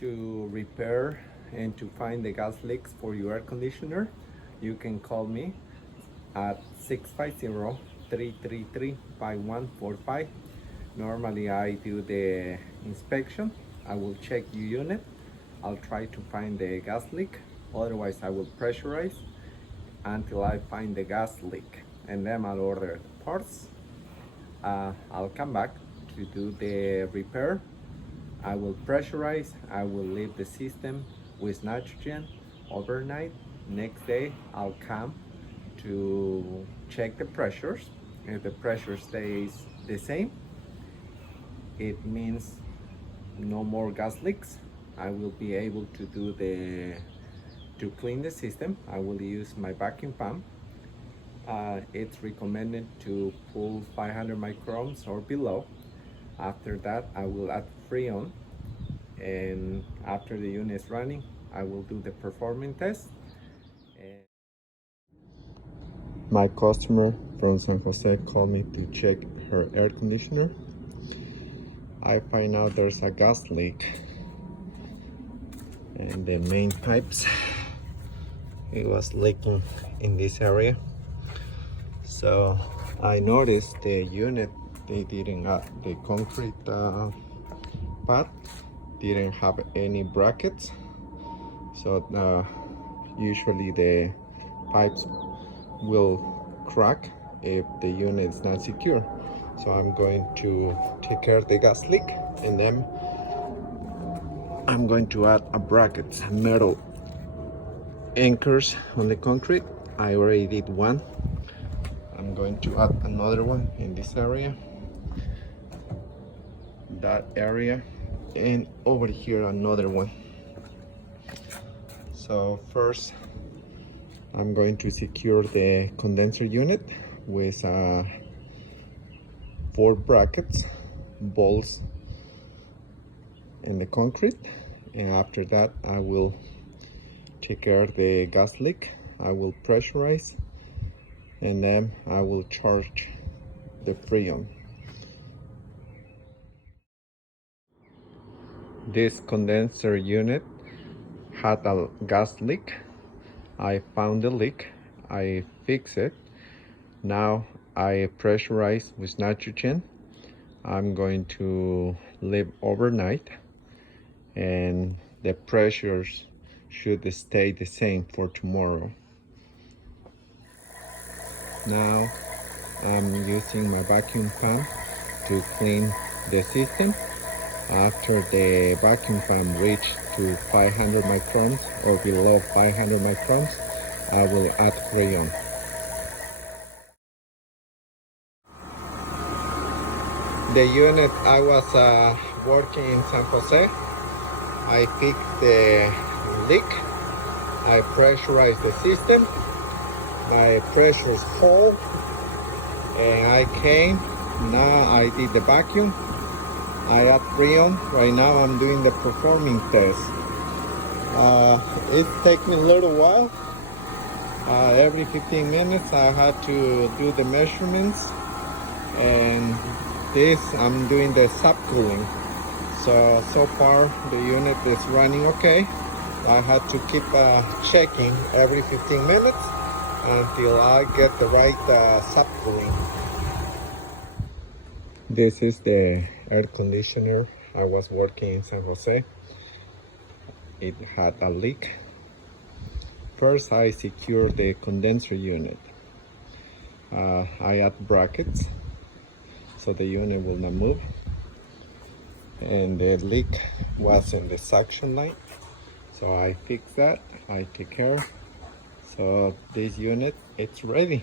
to repair and to find the gas leaks for your air conditioner, you can call me at 650-333-5145. Normally I do the inspection. I will check your unit. I'll try to find the gas leak. Otherwise I will pressurize until I find the gas leak, and then I'll order parts. I'll come back to do the repair. I will pressurize. I will leave the system with nitrogen overnight. Next day I'll come to check the pressures. If the pressure stays the same, it means no more gas leaks. I will be able to do to clean the system. I will use my vacuum pump. It's recommended to pull 500 microns or below. After that, I will add Freon, and after the unit is running, I will do the performance test. My customer from San Jose called me to check her air conditioner. I find out there's a gas leak and the main pipes, it was leaking in this area. So I noticed the unit, they didn't have the concrete pad, didn't have any brackets. So usually the pipes will crack if the unit is not secure. So I'm going to take care of the gas leak, and then I'm going to add a bracket, metal anchors on the concrete. I already did one. I'm going to add another one in this area, that area, and over here another one. So first I'm going to secure the condenser unit with 4 brackets, bolts in the concrete, and after that I will take care of the gas leak. I will pressurize, and then I will charge the Freon. This condenser unit had a gas leak. I found the leak, I fixed it. Now I pressurize with nitrogen. I'm going to leave overnight, and the pressures should stay the same for tomorrow. Now I'm using my vacuum pump to clean the system. After the vacuum pump reach to 500 microns or below 500 microns, I will add Freon. The unit I was working in San Jose, I fixed the leak. I pressurized the system. My pressure is full, and I came. Now I did the vacuum. I add Freon. Right now I'm doing the performing test. It's taking a little while. Every 15 minutes I had to do the measurements, and this I'm doing the subcooling. So far the unit is running okay. I had to keep checking every 15 minutes until I get the right subcooling. This is the air conditioner I was working in San Jose. It had a leak. First I secured the condenser unit. I add brackets so the unit will not move. And the leak was in the suction line. So I fixed that, I take care. So this unit, it's ready.